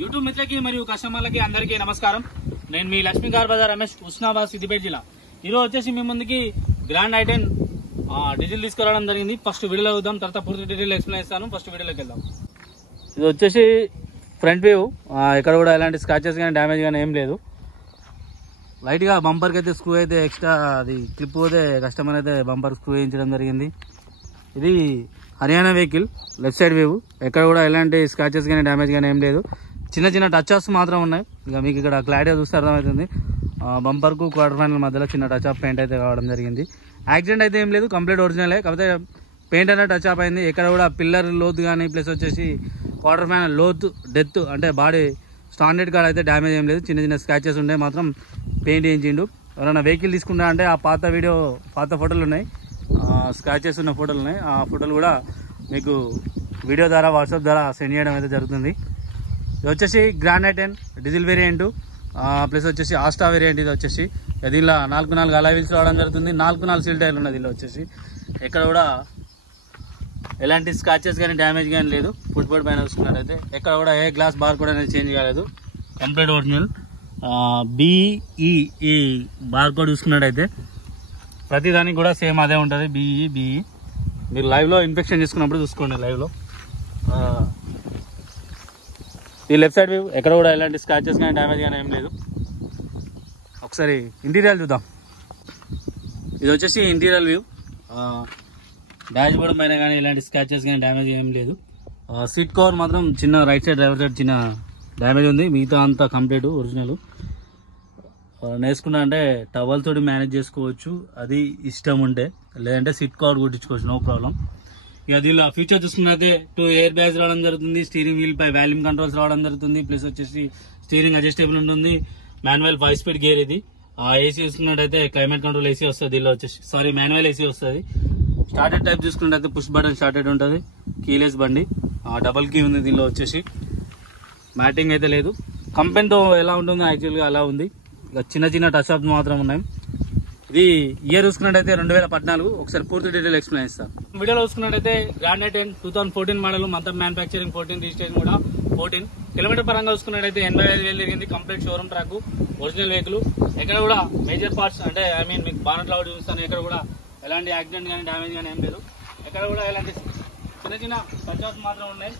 YouTube మిత్రులకి మరియు కస్టమర్లకి అందరికీ నమస్కారం. నేను మీ లక్ష్మీ కార్ బజార్ రమేష్, హుస్నాబాద్, సిద్దిపేట జిల్లా. ఈరోజు వచ్చేసి మీ ముందుకి గ్రాండ్ ఐటెన్ డీజిల్ తీసుకురావడం జరిగింది. ఫస్ట్ వీడియోలో చూద్దాం, తర్వాత పూర్తి డీటెయిల్ ఎక్స్ప్లెయిన్ చేస్తాను. ఫస్ట్ వీడియోలోకి వెళ్దాం. ఇది వచ్చేసి ఫ్రంట్ వ్యూ, ఇక్కడ కూడా ఎలాంటి స్క్రాచెస్ కానీ డ్యామేజ్ కానీ ఏం లేదు. లైట్గా బంపర్కి అయితే స్క్రూ అయితే ఎక్స్ట్రా అది క్లిప్ పోతే కస్టమర్ అయితే బంపర్ స్క్రూ వేయించడం జరిగింది. ఇది Haryana vehicle, left side view. ఎక్కడ కూడా ఎలాంటి స్క్రాచెస్ కానీ డ్యామేజ్ కానీ ఏం లేదు. చిన్న చిన్న టచ్అప్స్ మాత్రం ఉన్నాయి. ఇక మీకు ఇక్కడ క్లారిటీగా చూస్తే అర్థమవుతుంది. బంపర్కు క్వార్టర్ ఫైనల్ మధ్యలో చిన్న టచ్అప్ పెయింట్ అయితే కావడం జరిగింది. యాక్సిడెంట్ అయితే ఏం లేదు, కంప్లీట్ ఒరిజినలే. కాకపోతే పెయింట్ అనేది టచ్అప్ అయింది. ఎక్కడ కూడా పిల్లర్ లోతు కానీ ప్లస్ వచ్చేసి క్వార్టర్ ఫైనల్ లోతు డెత్ అంటే బాడీ స్టాండర్డ్ కాడ అయితే డ్యామేజ్ ఏం లేదు. చిన్న చిన్న స్క్రాచెస్ ఉండే మాత్రం పెయింట్ వేయించిండు. ఎవరైనా వెహికల్ తీసుకుంటా అంటే ఆ పాత ఫోటోలు ఉన్నాయి, స్క్రాచెస్ ఉన్న ఫోటోలు ఉన్నాయి. ఆ ఫోటోలు కూడా మీకు వీడియో ద్వారా వాట్సాప్ ద్వారా సెండ్ చేయడం అయితే జరుగుతుంది. ఇది వచ్చేసి Grand i ten diesel variant plus వచ్చేసి ఆస్టా వేరియంట్. ఇది వచ్చేసి దీనిలో 4x4 అలా వీల్స్ రావడం జరుగుతుంది. 4x4 సీల్ టైర్లు ఉన్నాయి దీనిలో వచ్చేసి. ఎక్కడ కూడా ఎలాంటి స్క్రాచెస్ కానీ డ్యామేజ్ కానీ లేదు. ఫుట్ బోర్డ్ పైన చూసుకున్నట్టయితే ఎక్కడ కూడా ఏ గ్లాస్ బార్ కూడా అనేది చేంజ్ కాలేదు, కంప్లీట్ ఒరిజినల్. బిఈ ఈ బార్ కోడ్ చూసుకున్నట్టయితే ప్రతి దానికి కూడా సేమ్ అదే ఉంటుంది, బిఈ. మీరు లైవ్లో ఇన్స్పెక్షన్ చేసుకున్నప్పుడు చూసుకోండి. లైవ్లో ఈ లెఫ్ట్ సైడ్ వ్యూ, ఎక్కడ కూడా ఎలాంటి స్క్రాచెస్ కానీ డ్యామేజ్ కానీ ఏం లేదు. ఒకసారి ఇంటీరియర్ చూద్దాం. ఇది వచ్చేసి ఇంటీరియర్ వ్యూ. డాష్ బోర్డ్ పైన కానీ ఎలాంటి స్క్రాచెస్ కానీ డ్యామేజ్ ఏం లేదు. సీట్ కవర్ మాత్రం చిన్న రైట్ సైడ్ డ్రైవర్ సైడ్ చిన్న డ్యామేజ్ ఉంది, మిగతా అంతా కంప్లీట్ ఒరిజినల్. నేర్చుకున్నా అంటే టవల్ తోటి మేనేజ్ చేసుకోవచ్చు, అది ఇష్టం ఉంటే. లేదంటే సీట్ కవర్ కుట్టించుకోవచ్చు, నో ప్రాబ్లం. ఇక దీనిలో ఫీచర్ చూసుకున్నట్లయితే 2 ఎయిర్ బ్యాగ్స్ రావడం జరుగుతుంది. స్టీరింగ్ వీల్ పై వాల్యూమ్ కంట్రోల్స్ రావడం జరుగుతుంది. ప్లస్ వచ్చేసి స్టీరింగ్ అడ్జస్టబుల్ ఉంటుంది. మాన్యువల్ 5 స్పీడ్ గేర్ ఇది. ఏసీ చూసుకున్నట్టయితే క్లైమేట్ కంట్రోల్ ఏసీ వస్తుంది దీనిలో వచ్చేసి, మాన్యువల్ ఏసీ వస్తుంది. స్టార్టెడ్ టైప్ చూసుకున్నట్టయితే పుష్ బటన్ స్టార్టెడ్ ఉంటుంది. కీలెస్ బండి, డబల్ కీ ఉంది దీనిలో వచ్చేసి. మ్యాటింగ్ అయితే లేదు. కంపెనీతో ఎలా ఉంటుందో యాక్చువల్గా అలా ఉంది. ఇక చిన్న చిన్న టచ్ అప్స్ మాత్రం ఉన్నాయి. ఇది ఇయర్ చూసుకున్నట్టయితే 2014. ఒకసారి పూర్తి డీటెయిల్ ఎక్స్ప్లెయిన్ చేస్తాను. వీడియోలో చూసుకున్నట్టయితే Grand i ten 2014 model, month of manufacturing 14, registration కూడా 14. కిలోమీటర్ పరంగా చూసుకున్నట్టయితే 85,000 తిరిగింది. Complete showroom track, original vehicle. ఎక్కడ కూడా మేజర్ పార్ట్స్ అంటే మీకు బానట్ లౌడ్ చూస్తాను, ఎక్కడ కూడా ఎలాంటి యాక్సిడెంట్ కానీ డ్యామేజ్ కానీ ఏం లేదు. ఎక్కడ కూడా ఎలాంటి చిన్న చిన్న టచ్అప్స్ మాత్రం ఉన్నాయి.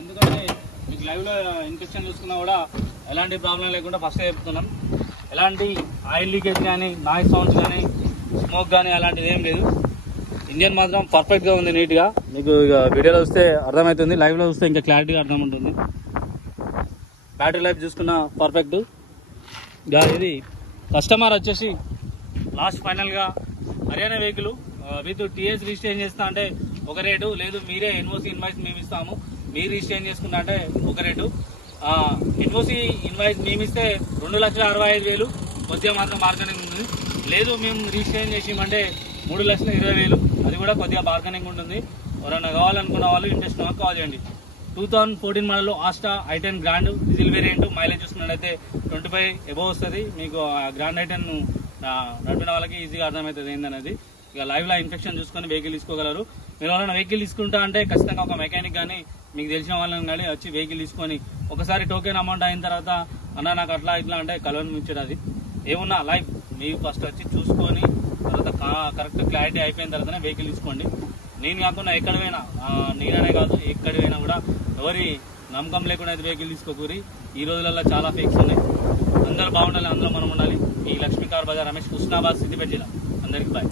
ఎందుకంటే మీకు లైవ్లో ఇన్స్పెక్షన్ చూసుకున్నా కూడా ఎలాంటి ప్రాబ్లం లేకుండా ఫస్ట్ చెప్తున్నాం. ఎలాంటి ఆయిల్ లీకేజ్ కానీ, నాయిస్ సౌండ్స్ కానీ, స్మోక్ కానీ అలాంటిది ఏం లేదు. ఇంజన్ మాత్రం పర్ఫెక్ట్గా ఉంది, నీట్గా. మీకు ఇక వీడియోలో చూస్తే అర్థమవుతుంది, లైవ్లో చూస్తే ఇంకా క్లారిటీగా అర్థం ఉంటుంది. బ్యాటరీ లైఫ్ చూసుకున్న పర్ఫెక్ట్. ఇక ఇది కస్టమర్ వచ్చేసి లాస్ట్ ఫైనల్గా Haryana vehicle with TS registration చేస్తా అంటే ఒక రేటు, లేదు మీరే ఇన్వాయిస్ మేము ఇస్తాము, మీరు రిజిస్ట్రేషన్ చేసుకున్నా అంటే ఒక రేటు. ఇన్వాయిస్ మేము ఇస్తే 2,65,000, కొద్దిగా మాత్రం బార్గెనింగ్ ఉంటుంది. లేదు మేము రిజిస్ట్రేషన్ చేసామంటే 3,20,000, అది కూడా కొద్దిగా బార్గెనింగ్ ఉంటుంది. ఎవరైనా కావాలనుకున్న వాళ్ళు ఇంట్రెస్ట్ కాల్ చేయండి. 2014 మోడల్లో Asta i ten Grand diesel variant. Mileage చూసుకున్నట్టయితే 25 ఎబోవ్ వస్తుంది. మీకు గ్రాండ్ ఐటెన్ నడిపిన వాళ్ళకి ఈజీగా అర్థమవుతుంది ఏందనేది. ఇక లైవ్లో ఇన్ఫెక్షన్ చూసుకొని వెహికల్ తీసుకోగలరు. మీరు ఎవరైనా వెహికల్ తీసుకుంటా అంటే ఖచ్చితంగా ఒక మెకానిక్ కానీ మీకు తెలిసిన వాళ్ళని కానీ వచ్చి వెహికల్ తీసుకొని ఒకసారి టోకెన్ అమౌంట్ అయిన తర్వాత అన్న నాకు అట్లా ఇట్లా అంటే కలవనిపించడు. అది ఏమున్నా లైవ్ మీకు ఫస్ట్ వచ్చి చూసుకొని తర్వాత కరెక్ట్ క్లారిటీ అయిపోయిన తర్వాతనే వెహికల్ తీసుకోండి. నేను కాకుండా ఎక్కడ పోయినా, నేననే కాదు ఎక్కడ పోయినా కూడా ఎవరి నమ్మకం లేకుండా అయితే వెహికల్ తీసుకోకూరి. ఈ రోజులలో చాలా ఫేక్స్ ఉన్నాయి. అందరూ బాగుండాలి, అందరూ మనం ఉండాలి. ఈ లక్ష్మీ కార్ బజార్ రమేష్, హుస్నాబాద్, సిద్దిపేట జిల్లా. అందరికీ బాయ్.